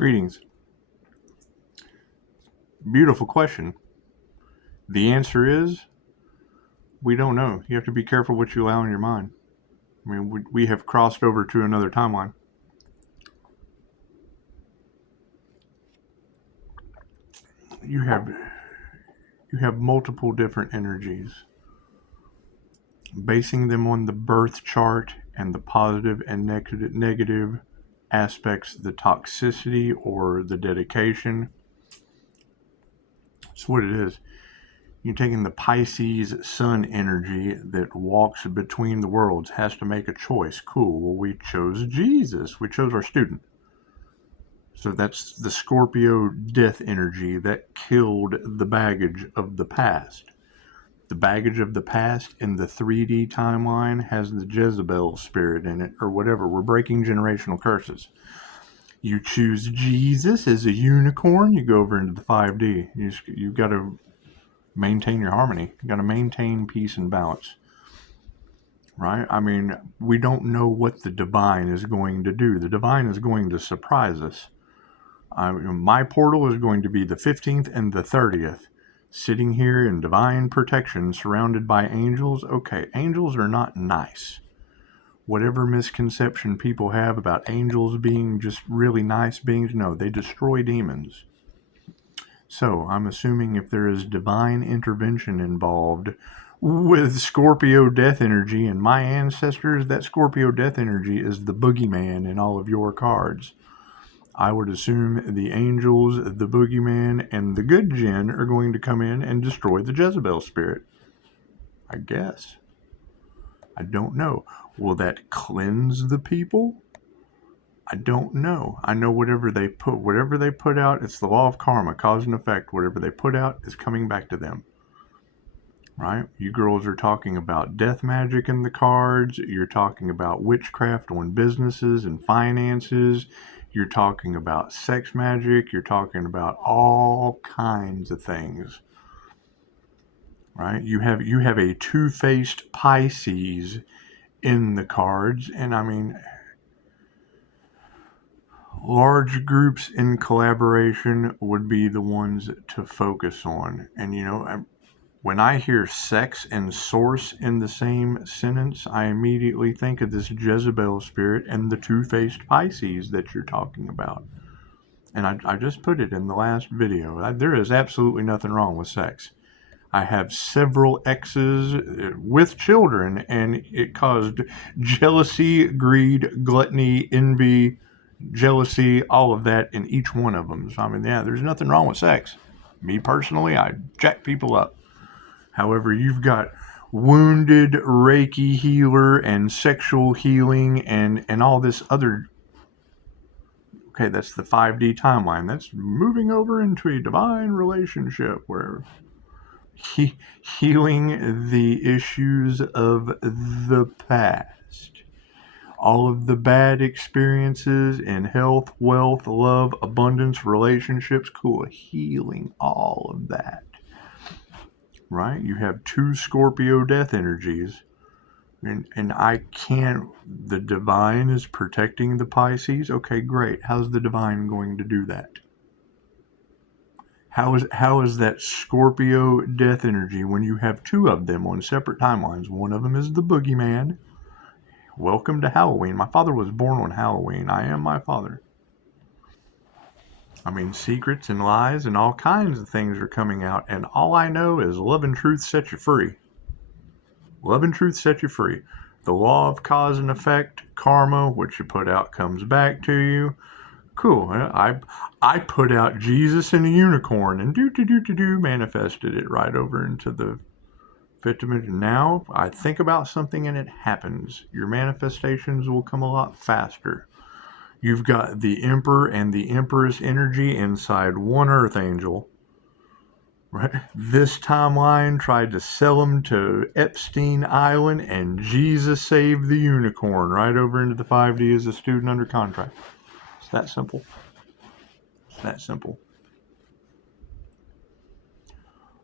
Greetings. Beautiful question. The answer is we don't know. You have to be careful what you allow in your mind. I mean, we have crossed over to another timeline. You have multiple different energies. Basing them on the birth chart and the positive and negative aspects, the toxicity or the dedication. That's what it is. You're taking the Pisces sun energy that walks between the worlds, has to make a choice. Cool. Well, we chose Jesus. We chose our student. So that's the Scorpio death energy that killed the baggage of the past. The baggage of the past in the 3D timeline has the Jezebel spirit in it, or whatever. We're breaking generational curses. You choose Jesus as a unicorn, you go over into the 5D. You've got to maintain your harmony. You got to maintain peace and balance. Right? I mean, we don't know what the divine is going to do. The divine is going to surprise us. My portal is going to be the 15th and the 30th. Sitting here in divine protection, surrounded by angels. Okay, angels are not nice. Whatever misconception people have about angels being just really nice beings, no, they destroy demons. So, I'm assuming if there is divine intervention involved with Scorpio death energy and my ancestors, that Scorpio death energy is the boogeyman in all of your cards. I would assume the angels, the boogeyman, and the good jinn are going to come in and destroy the Jezebel spirit. I guess. I don't know. Will that cleanse the people? I don't know. I know whatever they put out, it's the law of karma, cause and effect. Whatever they put out is coming back to them. Right? You girls are talking about death magic in the cards. You're talking about witchcraft on businesses and finances. You're talking about sex magic. You're talking about all kinds of things. Right? You have a two-faced Pisces in the cards, and I mean, large groups in collaboration would be the ones to focus on. And when I hear sex and source in the same sentence, I immediately think of this Jezebel spirit and the two-faced Pisces that you're talking about. And I just put it in the last video. There is absolutely nothing wrong with sex. I have several exes with children, and it caused jealousy, greed, gluttony, envy, jealousy, all of that in each one of them. So, I mean, yeah, there's nothing wrong with sex. Me personally, I jack people up. However, you've got wounded Reiki healer and sexual healing and all this other. Okay, that's the 5D timeline. That's moving over into a divine relationship where healing the issues of the past. All of the bad experiences in health, wealth, love, abundance, relationships, cool. Healing all of that. Right? You have two Scorpio death energies. And I can't, the divine is protecting the Pisces. Okay, great. How's the divine going to do that? How is that Scorpio death energy when you have two of them on separate timelines? One of them is the boogeyman. Welcome to Halloween. My father was born on Halloween. I am my father. I mean, secrets and lies and all kinds of things are coming out, and all I know is love and truth set you free. Love and truth set you free. The law of cause and effect, karma, what you put out comes back to you. Cool. I put out Jesus and a unicorn and manifested it right over into the fifth dimension. Now I think about something and it happens. Your manifestations will come a lot faster. You've got the Emperor and the Empress energy inside one Earth Angel. Right? This timeline tried to sell them to Epstein Island, and Jesus saved the unicorn right over into the 5D as a student under contract. It's that simple. It's that simple.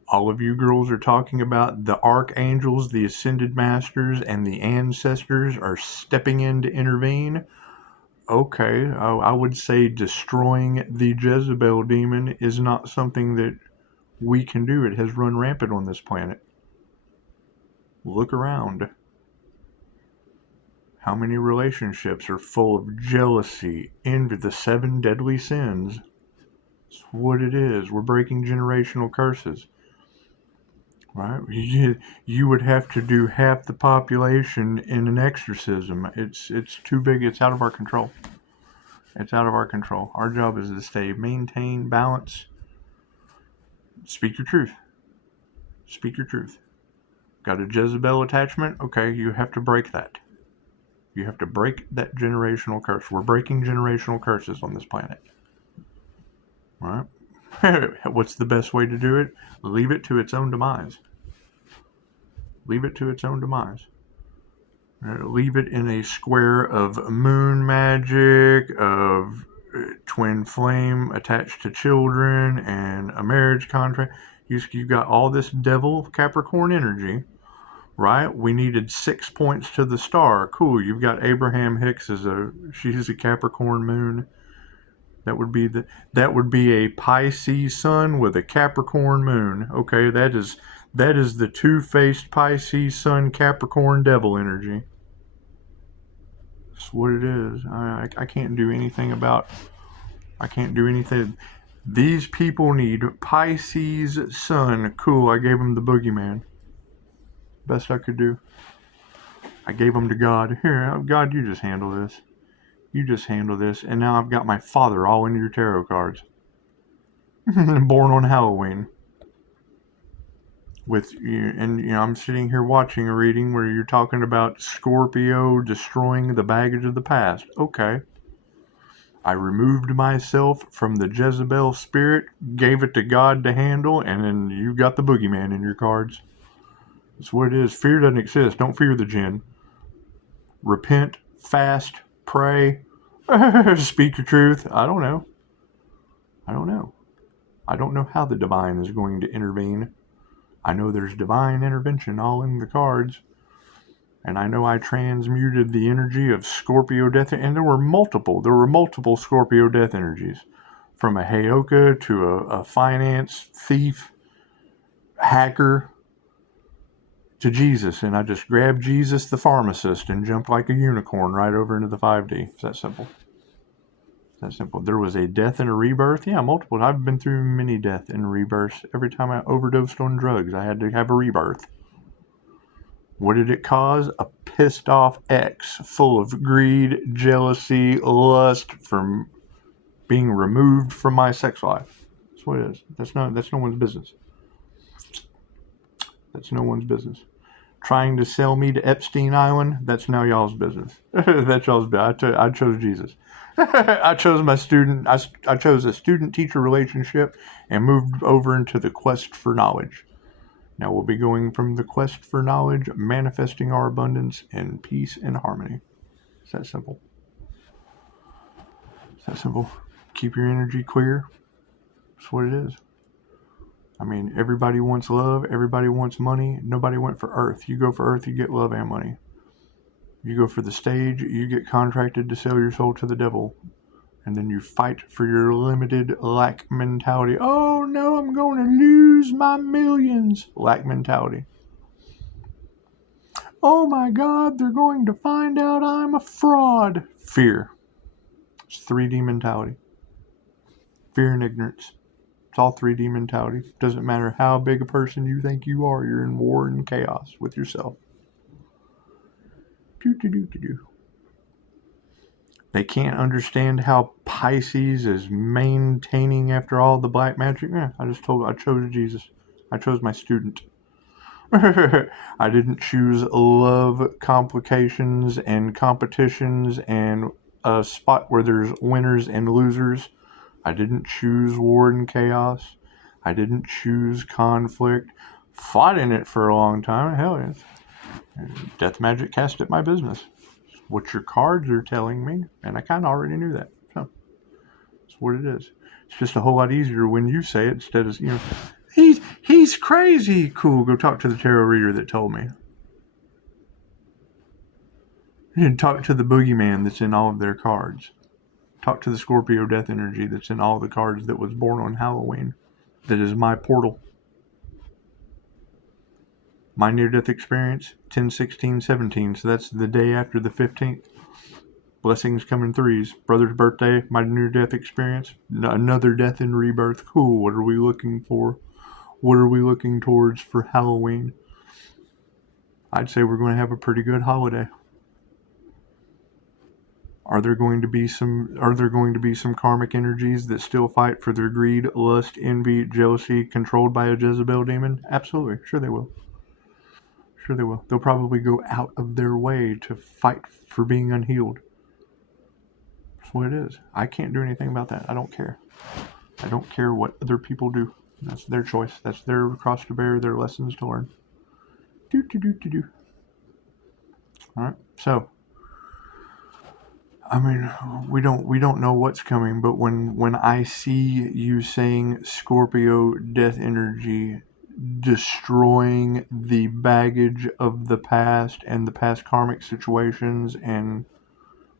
All of you girls are talking about the archangels, the ascended masters, and the ancestors are stepping in to intervene. Okay, I would say destroying the Jezebel demon is not something that we can do. It has run rampant on this planet. Look around. How many relationships are full of jealousy, envy, the 7 deadly sins? It's what it is. We're breaking generational curses. Right? You would have to do half the population in an exorcism. It's too big. It's out of our control. It's out of our control. Our job is to maintain balance. Speak your truth. Speak your truth. Got a Jezebel attachment? Okay, you have to break that. You have to break that generational curse. We're breaking generational curses on this planet. Right? What's the best way to do it? Leave it to its own demise. Leave it to its own demise. Leave it in a square of moon magic, of twin flame attached to children, and a marriage contract. You've got all this devil Capricorn energy, right? We needed 6 points to the star. Cool. You've got Abraham Hicks she's a Capricorn moon. That would be a Pisces sun with a Capricorn moon. Okay, that is the two-faced Pisces sun Capricorn devil energy. That's what it is. I can't do anything about. I can't do anything. These people need Pisces sun. Cool. I gave them the boogeyman. Best I could do. I gave them to God. Here, God, you just handle this. You just handle this. And now I've got my father all in your tarot cards. Born on Halloween. I'm sitting here watching a reading where you're talking about Scorpio destroying the baggage of the past. Okay. I removed myself from the Jezebel spirit, gave it to God to handle, and then you got the boogeyman in your cards. That's what it is. Fear doesn't exist. Don't fear the jinn. Repent, fast, pray, speak your truth. I don't know. I don't know how the divine is going to intervene. I know there's divine intervention all in the cards. And I know I transmuted the energy of Scorpio death, and there were multiple Scorpio death energies. From a Heyoka to a finance thief, hacker, to Jesus. And I just grabbed Jesus the pharmacist and jumped like a unicorn right over into the 5D. It's that simple. There was a death and a rebirth. Yeah, multiple. I've been through many death and rebirths. Every time I overdosed on drugs, I had to have a rebirth. What did it cause? A pissed off ex full of greed, jealousy, lust from being removed from my sex life. That's what it is. That's no one's business. That's no one's business. Trying to sell me to Epstein Island, that's now y'all's business. That's y'all's business. I chose Jesus. I chose my student. I chose a student-teacher relationship and moved over into the quest for knowledge. Now we'll be going from the quest for knowledge, manifesting our abundance in peace and harmony. It's that simple. Keep your energy clear. That's what it is. I mean, everybody wants love. Everybody wants money. Nobody went for earth. You go for earth, you get love and money. You go for the stage, you get contracted to sell your soul to the devil. And then you fight for your limited lack mentality. Oh no, I'm going to lose my millions. Lack mentality. Oh my God, they're going to find out I'm a fraud. Fear. It's 3D mentality. Fear and ignorance. It's all 3D mentality. Doesn't matter how big a person you think you are, you're in war and chaos with yourself. They can't understand how Pisces is maintaining after all the black magic. I chose Jesus. I chose my student. I didn't choose love, complications, and competitions, and a spot where there's winners and losers. I didn't choose war and chaos. I didn't choose conflict. Fought in it for a long time. Hell yes. Death magic cast at my business. What your cards are telling me, and I kind of already knew that. So that's what it is. It's just a whole lot easier when you say it instead of, he's crazy. Cool, go talk to the tarot reader that told me. You can talk to the boogeyman that's in all of their cards. Talk to the Scorpio death energy that's in all the cards that was born on Halloween. That is my portal. My near-death experience, 10/16/17. So that's the day after the 15th. Blessings come in threes. Brother's birthday, my near-death experience. Another death and rebirth. Cool. What are we looking for? What are we looking towards for Halloween? I'd say we're going to have a pretty good holiday. Are there going to be some karmic energies that still fight for their greed, lust, envy, jealousy, controlled by a Jezebel demon? Absolutely. Sure they will. Sure they will. They'll probably go out of their way to fight for being unhealed. That's what it is. I can't do anything about that. I don't care. I don't care what other people do. That's their choice. That's their cross to bear, their lessons to learn. Alright, so I mean, we don't know what's coming, but when I see you saying Scorpio death energy destroying the baggage of the past and the past karmic situations and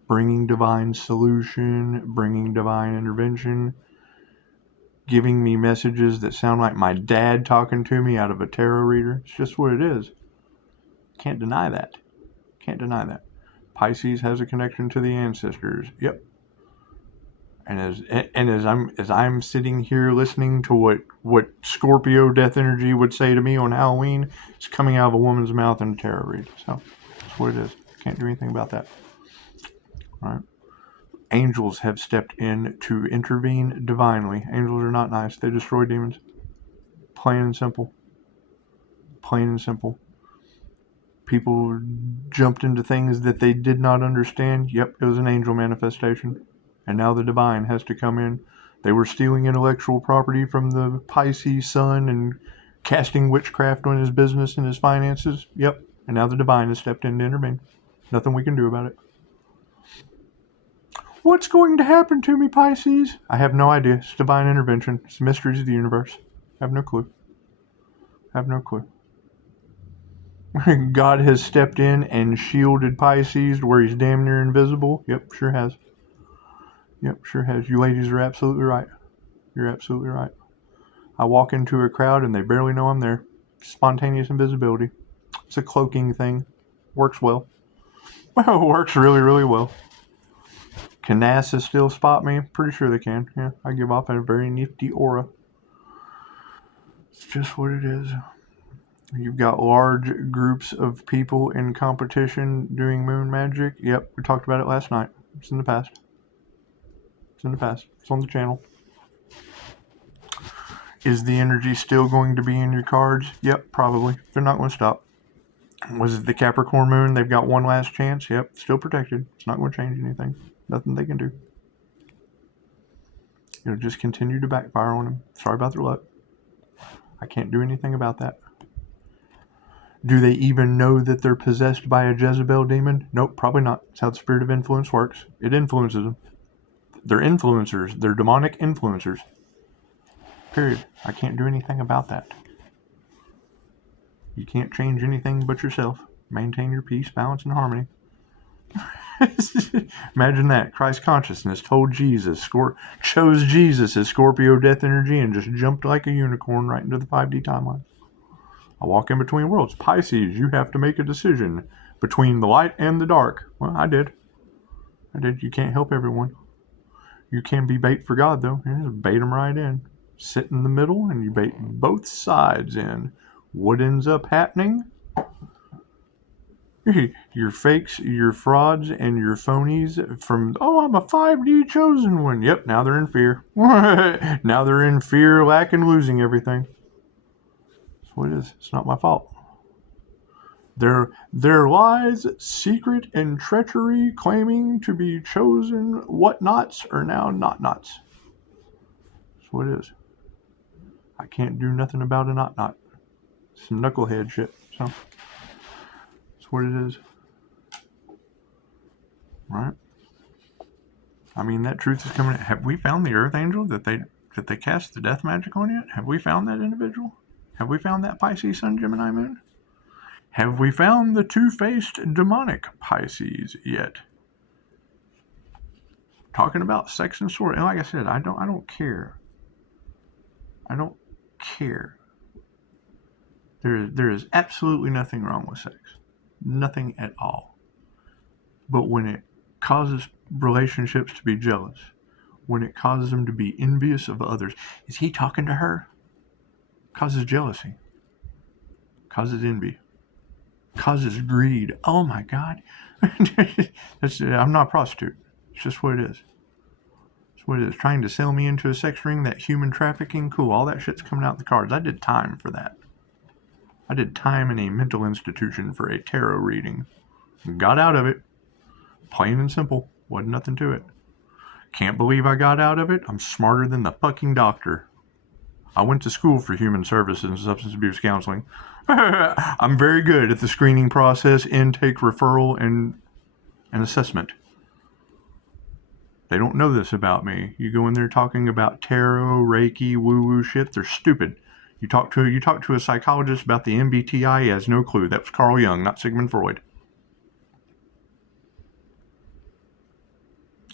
bringing divine solution, bringing divine intervention, giving me messages that sound like my dad talking to me out of a tarot reader, it's just what it is. Can't deny that. Can't deny that. Pisces has a connection to the ancestors. Yep. And as I'm sitting here listening to what Scorpio death energy would say to me on Halloween, it's coming out of a woman's mouth in a tarot read. So that's what it is. Can't do anything about that. All right. Angels have stepped in to intervene divinely. Angels are not nice. They destroy demons. Plain and simple. Plain and simple. People jumped into things that they did not understand. Yep, it was an angel manifestation. And now the divine has to come in. They were stealing intellectual property from the Pisces sun and casting witchcraft on his business and his finances. Yep, and now the divine has stepped in to intervene. Nothing we can do about it. What's going to happen to me, Pisces? I have no idea. It's divine intervention. It's the mysteries of the universe. I have no clue. I have no clue. God has stepped in and shielded Pisces to where he's damn near invisible. Yep, sure has. Yep, sure has. You ladies are absolutely right. You're absolutely right. I walk into a crowd and they barely know I'm there. Spontaneous invisibility. It's a cloaking thing. Works well. Well, works really, really well. Can NASA still spot me? Pretty sure they can. Yeah, I give off a very nifty aura. It's just what it is. You've got large groups of people in competition doing moon magic. Yep, we talked about it last night. It's in the past. It's in the past. It's on the channel. Is the energy still going to be in your cards? Yep, probably. They're not going to stop. Was it the Capricorn moon? They've got one last chance. Yep, still protected. It's not going to change anything. Nothing they can do. It'll just continue to backfire on them. Sorry about their luck. I can't do anything about that. Do they even know that they're possessed by a Jezebel demon? Nope, probably not. That's how the spirit of influence works. It influences them. They're influencers. They're demonic influencers. Period. I can't do anything about that. You can't change anything but yourself. Maintain your peace, balance, and harmony. Imagine that. Christ consciousness told Jesus, chose Jesus as Scorpio death energy and just jumped like a unicorn right into the 5D timeline. I walk in between worlds. Pisces, you have to make a decision between the light and the dark. Well, I did. You can't help everyone. You can be bait for God, though. You just bait them right in. Sit in the middle, and you bait both sides in. What ends up happening? Your fakes, your frauds, and your phonies from, I'm a 5D chosen one. Yep, now they're in fear. Now they're in fear, lack, and losing everything. That's what it is. It's not my fault. Their lies, secret, and treachery claiming to be chosen whatnots are now not-nots. That's what it is. I can't do nothing about a not. Some knucklehead shit. So, that's what it is. Right? I mean, that truth is coming. Have we found the Earth Angel that they cast the death magic on yet? Have we found that individual? Have we found that Pisces Sun Gemini Moon? Have we found the two-faced demonic Pisces yet? talking about sex and sword. And like I said, I don't care. I don't care. There is absolutely nothing wrong with sex. Nothing at all. But when it causes relationships to be jealous, when it causes them to be envious of others, is he talking to her? Causes jealousy. Causes envy. Causes greed. Oh my God. I'm not a prostitute. It's just what it is. It's what it is. Trying to sell me into a sex ring, that human trafficking, cool. All that shit's coming out the cards. I did time for that. I did time in a mental institution for a tarot reading. Got out of it. Plain and simple. Wasn't nothing to it. Can't believe I got out of it. I'm smarter than the fucking doctor. I went to school for human services and substance abuse counseling. I'm very good at the screening process, intake, referral, and assessment. They don't know this about me. You go in there talking about tarot, Reiki, woo-woo shit, they're stupid. You talk to a psychologist about the MBTI, he has no clue. That was Carl Jung, not Sigmund Freud.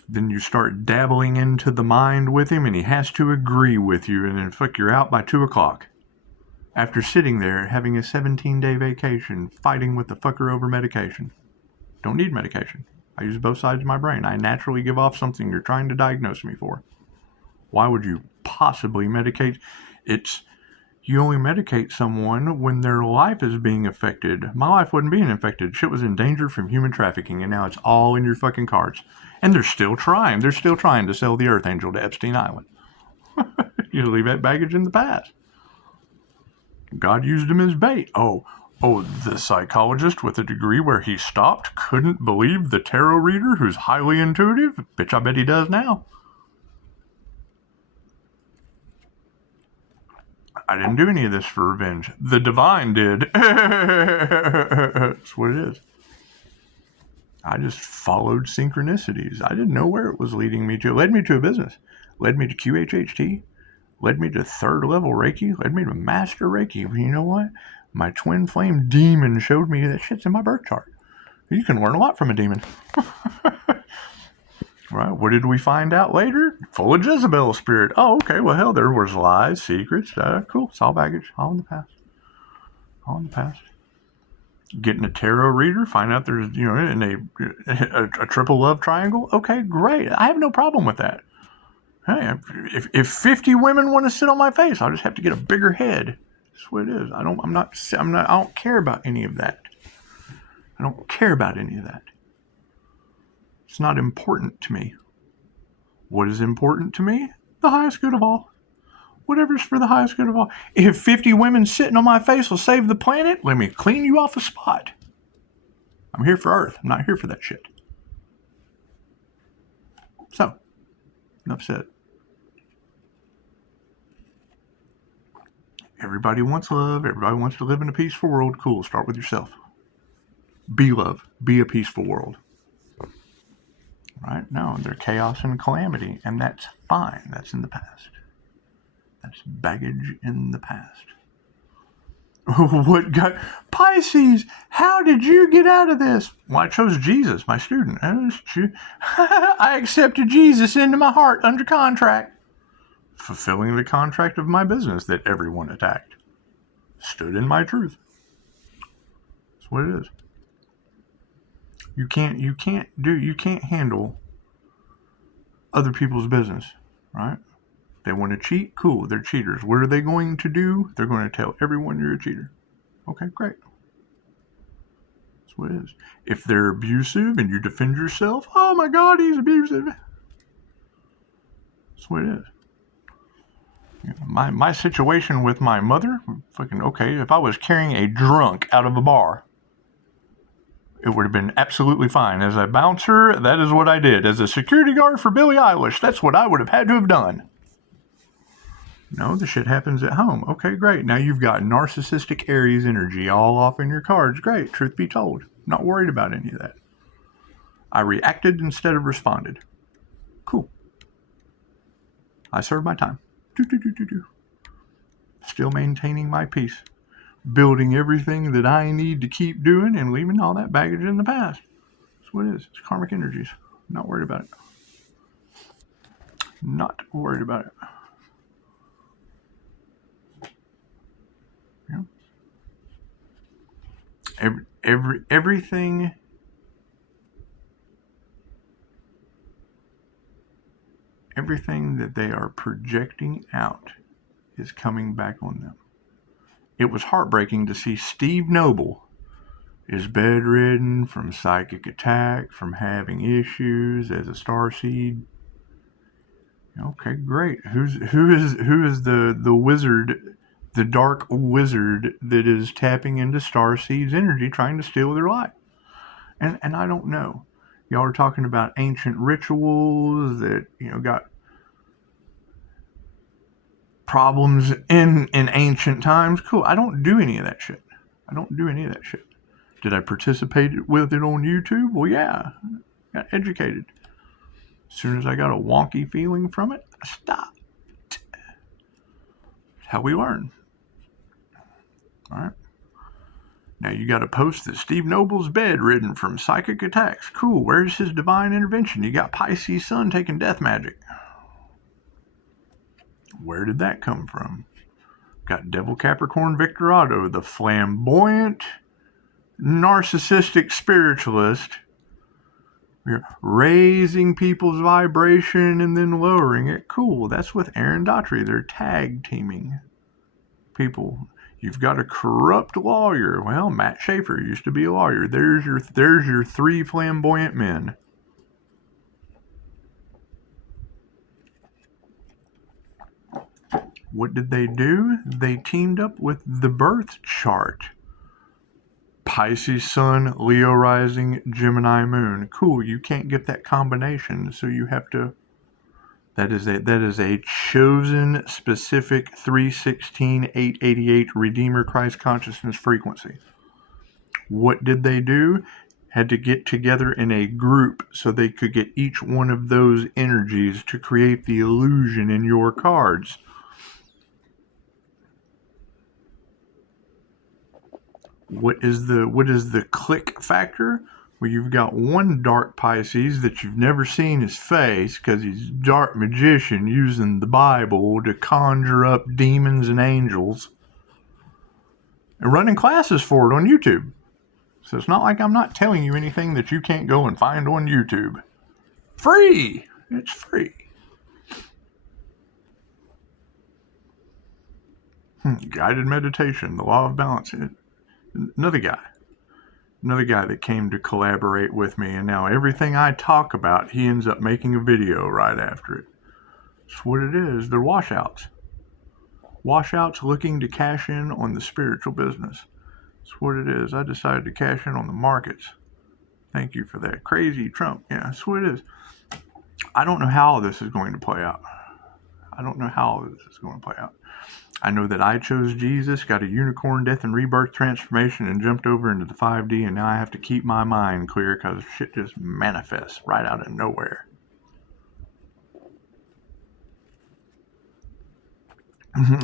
Then you start dabbling into the mind with him, and he has to agree with you, and then fuck, you're out by 2 o'clock. After sitting there, having a 17-day vacation, fighting with the fucker over medication. Don't need medication. I use both sides of my brain. I naturally give off something you're trying to diagnose me for. Why would you possibly medicate? You only medicate someone when their life is being affected. My life wasn't being affected. Shit was endangered from human trafficking, and now it's all in your fucking cards. And they're still trying. They're still trying to sell the Earth Angel to Epstein Island. You leave that baggage in the past. God used him as bait. Oh, the psychologist with a degree where he stopped couldn't believe the tarot reader who's highly intuitive? Bitch, I bet he does now. I didn't do any of this for revenge. The divine did. That's what it is. I just followed synchronicities. I didn't know where it was leading me to. It led me to a business. Led me to QHHT. Led me to 3rd level Reiki. Led me to Master Reiki. You know what? My twin flame demon showed me that shit's in my birth chart. You can learn a lot from a demon. Right? What did we find out later? Full of Jezebel spirit. Oh, okay. Well, hell, there was lies, secrets. Cool. It's all baggage. All in the past. All in the past. Getting a tarot reader, find out there's, in a triple love triangle. Okay, great. I have no problem with that. Hey, if 50 women want to sit on my face, I'll just have to get a bigger head. That's what it is. I don't care about any of that. I don't care about any of that. It's not important to me. What is important to me? The highest good of all. Whatever's for the highest good of all. If 50 women sitting on my face will save the planet, let me clean you off the spot. I'm here for Earth. I'm not here for that shit. So, enough said. Everybody wants love. Everybody wants to live in a peaceful world. Cool. Start with yourself. Be love. Be a peaceful world. Right? No, there's chaos and calamity, and that's fine. That's in the past. That's baggage in the past. What got Pisces? How did you get out of this? Well, I chose Jesus, my student. I accepted Jesus into my heart under contract, fulfilling the contract of my business that everyone attacked. Stood in my truth. That's what it is. You can't handle other people's business, right? They want to cheat? Cool, they're cheaters. What are they going to do? They're going to tell everyone you're a cheater. Okay, great. That's what it is. If they're abusive and you defend yourself, oh my God, he's abusive. That's what it is. My situation with my mother, fucking okay, if I was carrying a drunk out of a bar, it would have been absolutely fine. As a bouncer, that is what I did. As a security guard for Billie Eilish, that's what I would have had to have done. No, the shit happens at home. Okay, great. Now you've got narcissistic Aries energy all off in your cards. Great. Truth be told, not worried about any of that. I reacted instead of responded. Cool. I served my time. Still maintaining my peace. Building everything that I need to keep doing and leaving all that baggage in the past. That's what it is. It's karmic energies. I'm not worried about it. Not worried about it. Yeah. Everything that they are projecting out is coming back on them. It was heartbreaking to see Steve Noble is bedridden from psychic attack, from having issues as a starseed. Okay, great. Who is the wizard, the dark wizard that is tapping into starseed's energy, trying to steal their life? And I don't know. Y'all are talking about ancient rituals that got problems in ancient times. Cool. I don't do any of that shit. Did I participate with it on YouTube? Well, yeah. Got educated. As soon as I got a wonky feeling from it, I stopped. That's how we learn. All right. Now you got a post that Steve Noble's bedridden from psychic attacks. Cool. Where's his divine intervention? You got Pisces Sun taking death magic. Where did that come from? Got Devil Capricorn Victorado, the flamboyant, narcissistic spiritualist. We're raising people's vibration and then lowering it. Cool. That's with Aaron Daughtry. They're tag teaming people. You've got a corrupt lawyer. Well, Matt Schaefer used to be a lawyer. There's your three flamboyant men. What did they do? They teamed up with the birth chart. Pisces Sun, Leo Rising, Gemini Moon. Cool, you can't get that combination, so you have to... That is a chosen, specific 316, 888 Redeemer Christ Consciousness frequency. What did they do? Had to get together in a group so they could get each one of those energies to create the illusion in your cards. What is the click factor? Well, you've got one dark Pisces that you've never seen his face because he's a dark magician using the Bible to conjure up demons and angels and running classes for it on YouTube. So it's not like I'm not telling you anything that you can't go and find on YouTube. Free! It's free. Guided meditation, the law of balance. Another guy that came to collaborate with me, and now everything I talk about, he ends up making a video right after it. That's what it is. They're washouts. Washouts looking to cash in on the spiritual business. That's what it is. I decided to cash in on the markets. Thank you for that. Crazy Trump. Yeah, that's what it is. I don't know how this is going to play out. I know that I chose Jesus, got a unicorn death and rebirth transformation, and jumped over into the 5D, and now I have to keep my mind clear because shit just manifests right out of nowhere.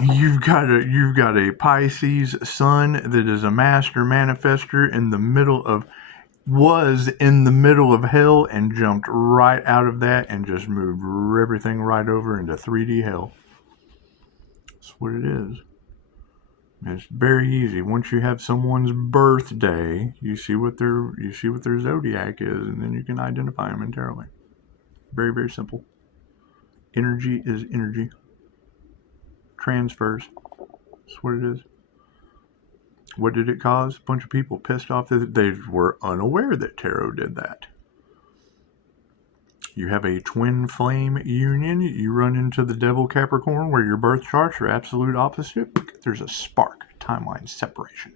You've got a Pisces Sun that is a master manifester was in the middle of hell and jumped right out of that and just moved everything right over into 3D hell. That's what it is. It's very easy. Once you have someone's birthday, you see what their zodiac is, and then you can identify them entirely. Very, very simple. Energy is energy. Transfers. That's what it is. What did it cause? A bunch of people pissed off that they were unaware that tarot did that. You have a twin flame union. You run into the Devil Capricorn where your birth charts are absolute opposite. There's a spark, timeline separation.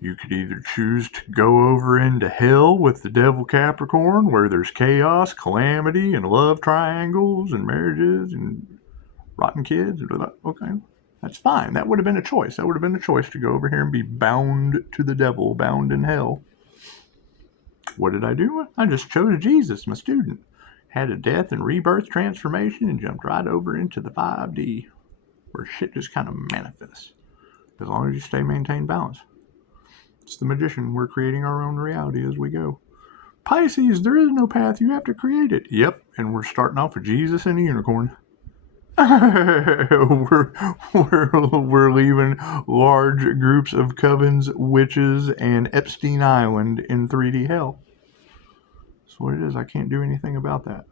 You could either choose to go over into hell with the Devil Capricorn where there's chaos, calamity, and love triangles and marriages and rotten kids. Okay, that's fine. That would have been a choice. That would have been a choice to go over here and be bound to the devil, bound in hell. What did I do? I just chose Jesus, my student. Had a death and rebirth transformation and jumped right over into the 5D where shit just kind of manifests. As long as you maintain balance. It's the magician. We're creating our own reality as we go. Pisces, there is no path. You have to create it. Yep, and we're starting off with Jesus and a unicorn. we're leaving large groups of covens, witches, and Epstein Island in 3D hell. That's what it is. I can't do anything about that.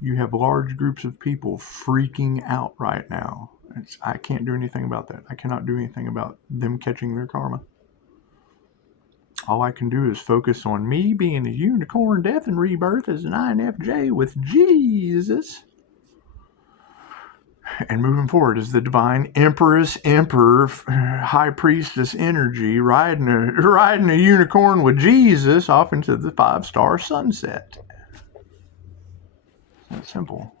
You have large groups of people freaking out right now. I can't do anything about that. I cannot do anything about them catching their karma. All I can do is focus on me being a unicorn, death and rebirth as an INFJ with Jesus. And moving forward is the divine empress, emperor, high priestess energy riding a unicorn with Jesus off into the 5-star sunset. It's that simple.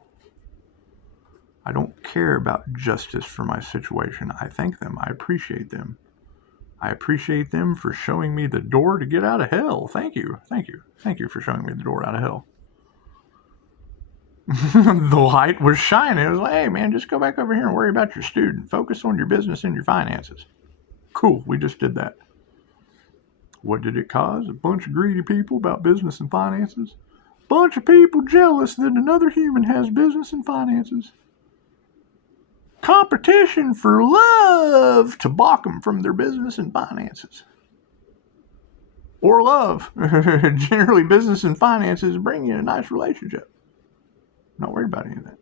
I don't care about justice for my situation. I thank them. I appreciate them. I appreciate them for showing me the door to get out of hell. Thank you. Thank you. Thank you for showing me the door out of hell. The light was shining. It was like, hey, man, just go back over here and worry about your student. Focus on your business and your finances. Cool. We just did that. What did it cause? A bunch of greedy people about business and finances. Bunch of people jealous that another human has business and finances. Competition for love to balk them from their business and finances. Or love. Generally, business and finances bring you a nice relationship. Not worried about any of that.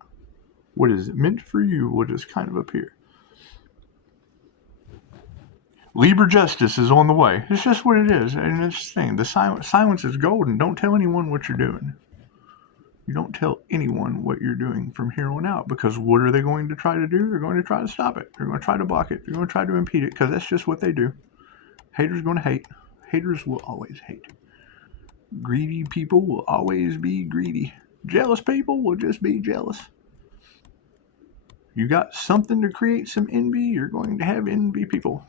What is meant for you will just kind of appear. Libra justice is on the way. It's just what it is. And it's the thing. The silence is golden. Don't tell anyone what you're doing. You don't tell anyone what you're doing from here on out, because what are they going to try to do? They're going to try to stop it. They're going to try to block it. They're going to try to impede it, because that's just what they do. Haters going to hate. Haters will always hate. Greedy people will always be greedy. Jealous people will just be jealous. You got something to create some envy, you're going to have envy people.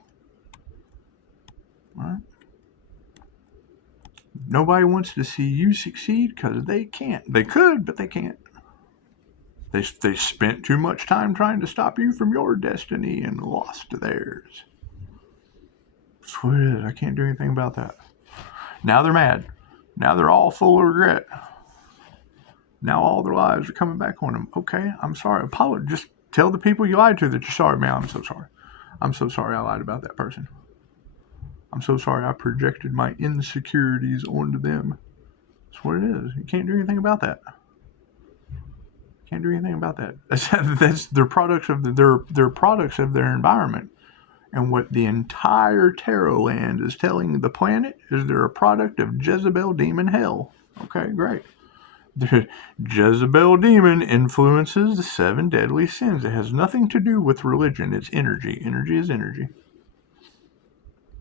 All right? Nobody wants to see you succeed because they can't. They could, but they can't. They spent too much time trying to stop you from your destiny and lost theirs. That's what it is. I can't do anything about that. Now they're mad. Now they're all full of regret. Now all their lives are coming back on them. Okay, I'm sorry. Apologize. Just tell the people you lied to that you're sorry, man. I'm so sorry. I'm so sorry I lied about that person. I'm so sorry I projected my insecurities onto them. That's what it is. You can't do anything about that. Can't do anything about that. That's they're products of they're products of their environment. And what the entire tarot land is telling the planet is they're a product of Jezebel demon hell. Okay, great. The Jezebel demon influences the 7 deadly sins. It has nothing to do with religion. It's energy. Energy is energy.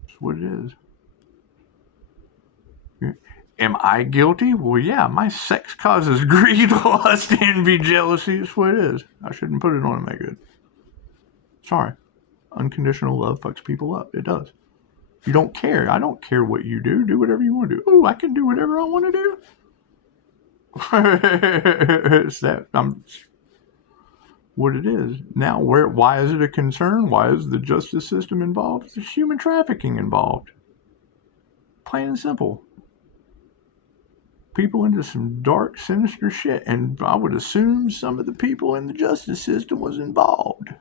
That's what it is. Am I guilty? Well, yeah, my sex causes greed, lust, envy, jealousy. That's what it is. I shouldn't put it on them that good. Sorry. Unconditional love fucks people up. It does. You don't care. I don't care what you do. Do whatever you want to do. Oh, I can do whatever I want to do. It's that. What it is. Now, why is it a concern? Why is the justice system involved? There's human trafficking involved. Plain and simple. People into some dark, sinister shit. And I would assume some of the people in the justice system was involved.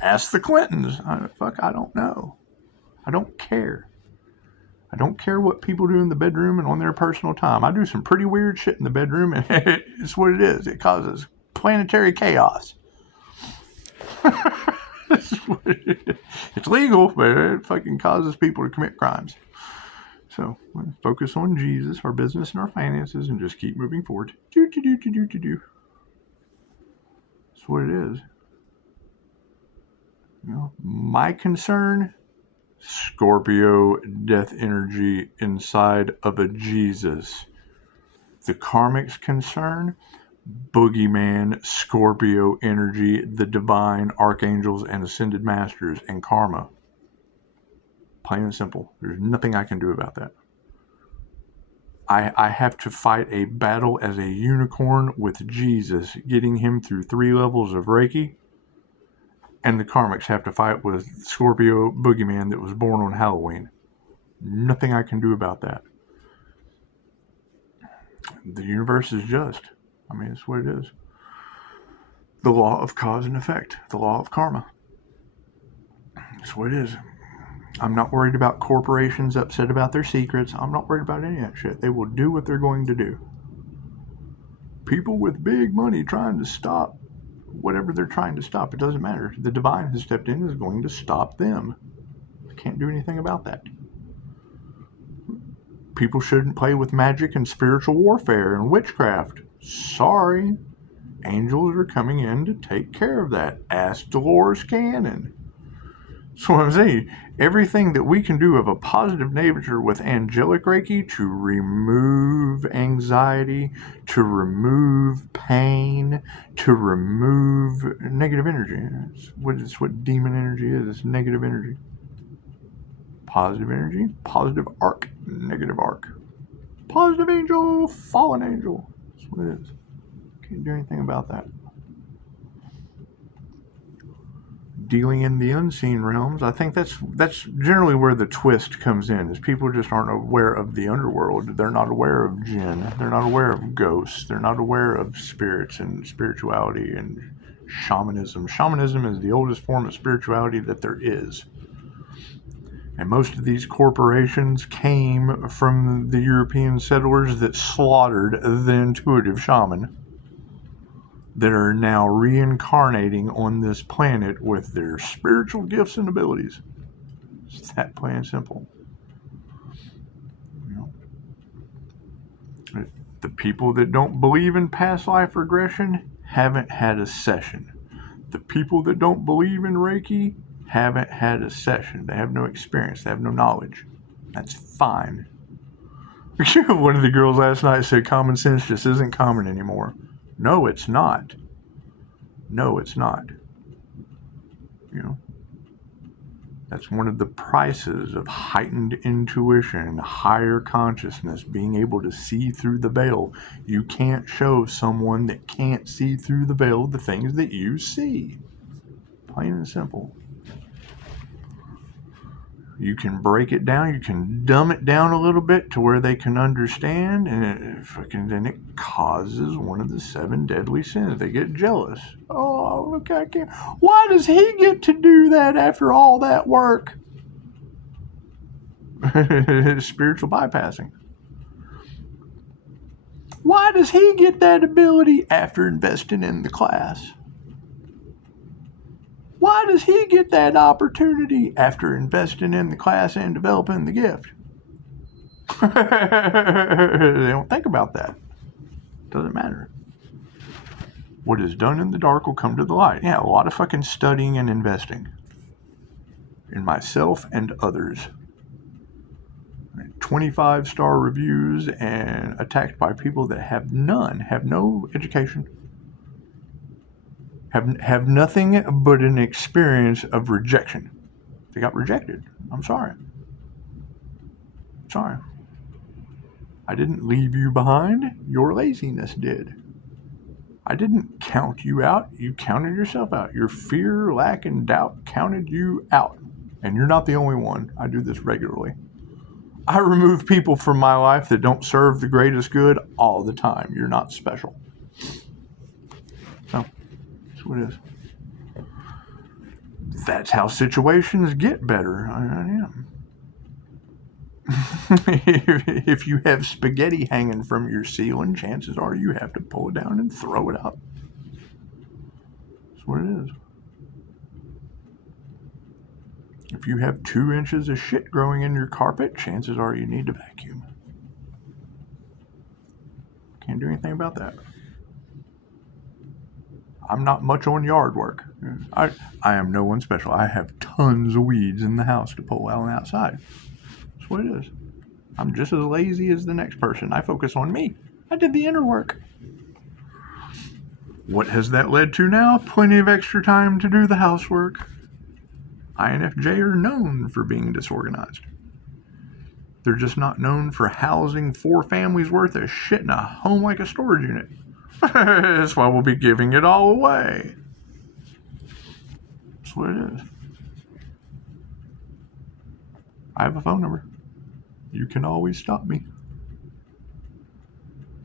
Ask the Clintons. I don't know. I don't care. I don't care what people do in the bedroom and on their personal time. I do some pretty weird shit in the bedroom, and it's what it is. It causes planetary chaos. It's legal, but it fucking causes people to commit crimes. So focus on Jesus, our business, and our finances, and just keep moving forward. Do. That's what it is. You know, my concern, Scorpio death energy inside of a Jesus. The karmic's concern, boogeyman, Scorpio energy, the divine, archangels, and ascended masters, and karma. Plain and simple. There's nothing I can do about that. I have to fight a battle as a unicorn with Jesus, getting him through 3 levels of Reiki. And the karmics have to fight with Scorpio boogeyman that was born on Halloween. Nothing I can do about that. The universe is just. I mean, it's what it is. The law of cause and effect, the law of karma. That's what it is. I'm not worried about corporations upset about their secrets. I'm not worried about any of that shit. They will do what they're going to do. People with big money trying to stop whatever they're trying to stop, it doesn't matter. The divine has stepped in and is going to stop them. I can't do anything about that. People shouldn't play with magic and spiritual warfare and witchcraft. Sorry. Angels are coming in to take care of that. Ask Dolores Cannon. So I'm saying, everything that we can do of a positive nature with angelic Reiki to remove anxiety, to remove pain, to remove negative energy. It's what demon energy is. It's negative energy. Positive energy, positive arc, negative arc. Positive angel, fallen angel. That's what it is. Can't do anything about that. Dealing in the unseen realms, I think that's generally where the twist comes in, is people just aren't aware of the underworld. They're not aware of jinn. They're not aware of ghosts. They're not aware of spirits and spirituality and shamanism. Shamanism is the oldest form of spirituality that there is. And most of these corporations came from the European settlers that slaughtered the intuitive shaman, that are now reincarnating on this planet with their spiritual gifts and abilities. It's that plain and simple. You know, the people that don't believe in past life regression haven't had a session. The people that don't believe in Reiki haven't had a session. They have no experience. They have no knowledge. That's fine. One of the girls last night said common sense just isn't common anymore. No, it's not. No, it's not. You know, that's one of the prices of heightened intuition, higher consciousness, being able to see through the veil. You can't show someone that can't see through the veil the things that you see. Plain and simple. You can break it down, you can dumb it down a little bit to where they can understand, and then it causes one of the 7 deadly sins. They get jealous. Oh, look, I can't. Why does he get to do that after all that work? Spiritual bypassing. Why does he get that ability after investing in the class? Why does he get that opportunity after investing in the class and developing the gift? They don't think about that. Doesn't matter. What is done in the dark will come to the light. Yeah, a lot of fucking studying and investing in myself and others. 25-star reviews and attacked by people that have none, have no education, have nothing but an experience of rejection. They got rejected. I'm sorry. Sorry. I didn't leave you behind. Your laziness did. I didn't count you out. You counted yourself out. Your fear, lack, and doubt counted you out. And you're not the only one. I do this regularly. I remove people from my life that don't serve the greatest good all the time. You're not special. So, that's what it is. That's how situations get better. I am. If you have spaghetti hanging from your ceiling, chances are you have to pull it down and throw it out. That's what it is. If you have 2 inches of shit growing in your carpet, chances are you need to vacuum. Can't do anything about that. I'm not much on yard work. I am no one special. I have tons of weeds in the house to pull out on the outside. That's what it is. I'm just as lazy as the next person. I focus on me. I did the inner work. What has that led to now? Plenty of extra time to do the housework. INFJ are known for being disorganized. They're just not known for housing 4 families worth of shit in a home like a storage unit. That's why we'll be giving it all away. That's what it is. I have a phone number. You can always stop me.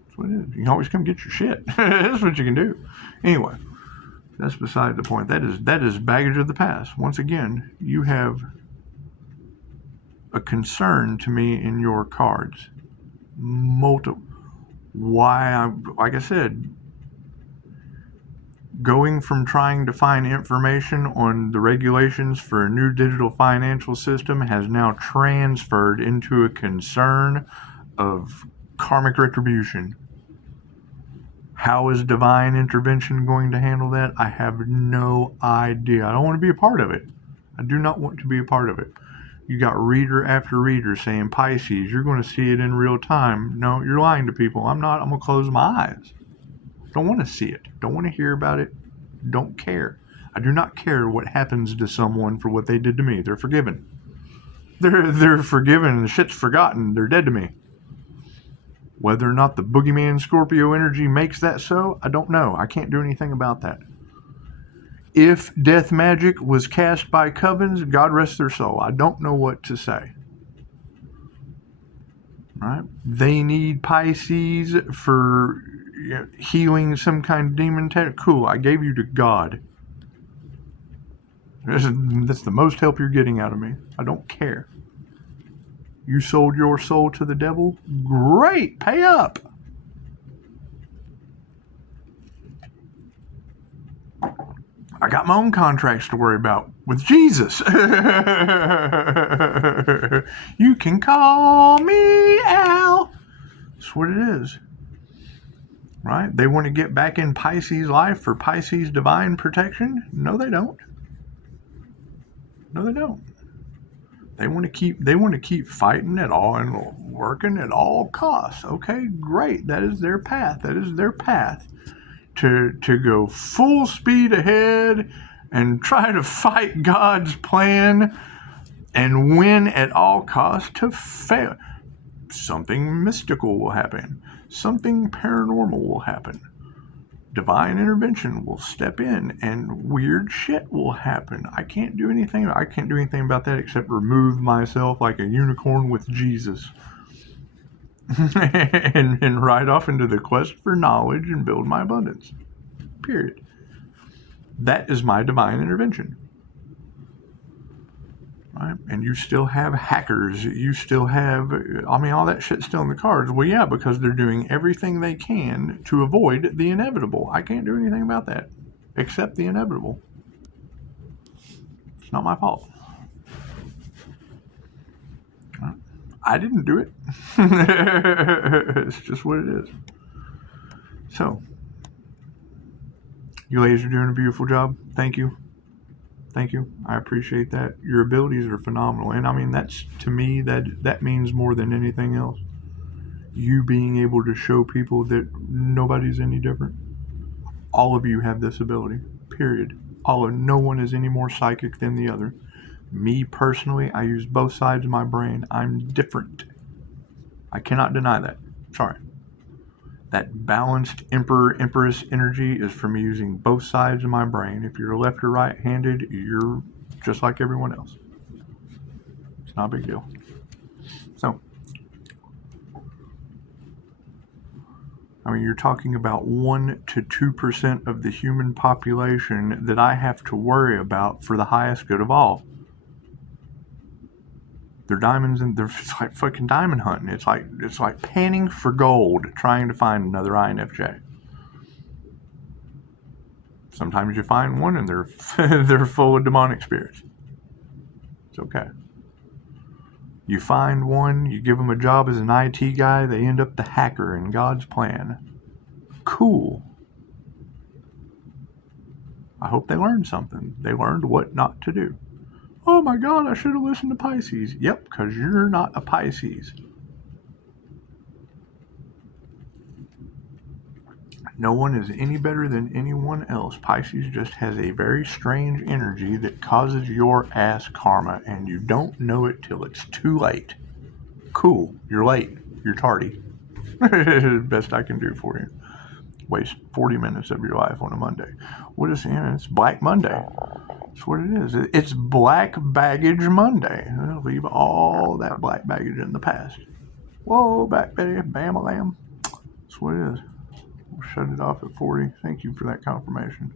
That's what it is. You can always come get your shit. That's what you can do. Anyway, that's beside the point. That is baggage of the past. Once again, you have a concern to me in your cards. Like I said, going from trying to find information on the regulations for a new digital financial system has now transferred into a concern of karmic retribution. How is divine intervention going to handle that? I have no idea. I don't want to be a part of it. I do not want to be a part of it. You got reader after reader saying, Pisces, you're going to see it in real time. No, you're lying to people. I'm not. I'm going to close my eyes. Don't want to see it. Don't want to hear about it. Don't care. I do not care what happens to someone for what they did to me. They're forgiven. They're forgiven and the shit's forgotten. They're dead to me. Whether or not the boogeyman Scorpio energy makes that so, I don't know. I can't do anything about that. If death magic was cast by covens, God rest their soul. I don't know what to say. Right? They need Pisces for healing some kind of demon. Cool, I gave you to God. That's the most help you're getting out of me. I don't care. You sold your soul to the devil? Great, pay up. I got my own contracts to worry about with Jesus. You can call me Al. That's what it is. Right? They want to get back in Pisces life for Pisces divine protection? No, they don't. No, they don't. They want to keep fighting at all and working at all costs. Okay, great. That is their path. That is their path. To go full speed ahead and try to fight God's plan and win at all costs to fail. Something mystical will happen. Something paranormal will happen. Divine intervention will step in and weird shit will happen. I can't do anything about that except remove myself like a unicorn with Jesus. and ride off into the quest for knowledge and build my abundance. Period. That is my divine intervention. Right? And you still have hackers. You still have, all that shit's still in the cards. Well, yeah, because they're doing everything they can to avoid the inevitable. I can't do anything about that except the inevitable. It's not my fault. Right? I didn't do it. It's just what it is. So, you ladies are doing a beautiful job. Thank you. Thank you. I appreciate that. Your abilities are phenomenal. And that's, to me, that means more than anything else. You being able to show people that nobody's any different. All of you have this ability. Period. No one is any more psychic than the other. Me personally, I use both sides of my brain. I'm different. I cannot deny that. Sorry. That balanced Emperor-Empress energy is from me using both sides of my brain. If you're left or right-handed, you're just like everyone else. It's not a big deal. So, you're talking about 1 to 2% of the human population that I have to worry about for the highest good of all. They're diamonds and it's like fucking diamond hunting. It's like panning for gold, trying to find another INFJ. Sometimes you find one and they're full of demonic spirits. It's okay. You find one, you give them a job as an IT guy, they end up the hacker in God's plan. Cool. I hope they learned something. They learned what not to do. Oh my God, I should have listened to Pisces. Yep, because you're not a Pisces. No one is any better than anyone else. Pisces just has a very strange energy that causes your ass karma, and you don't know it till it's too late. Cool, you're late. You're tardy. Best I can do for you. Waste 40 minutes of your life on a Monday. It's Black Monday. That's what it is. It's Black Baggage Monday. Leave all that black baggage in the past. Whoa, back baby, bam-a-lam. That's what it is. We'll shut it off at 40. Thank you for that confirmation.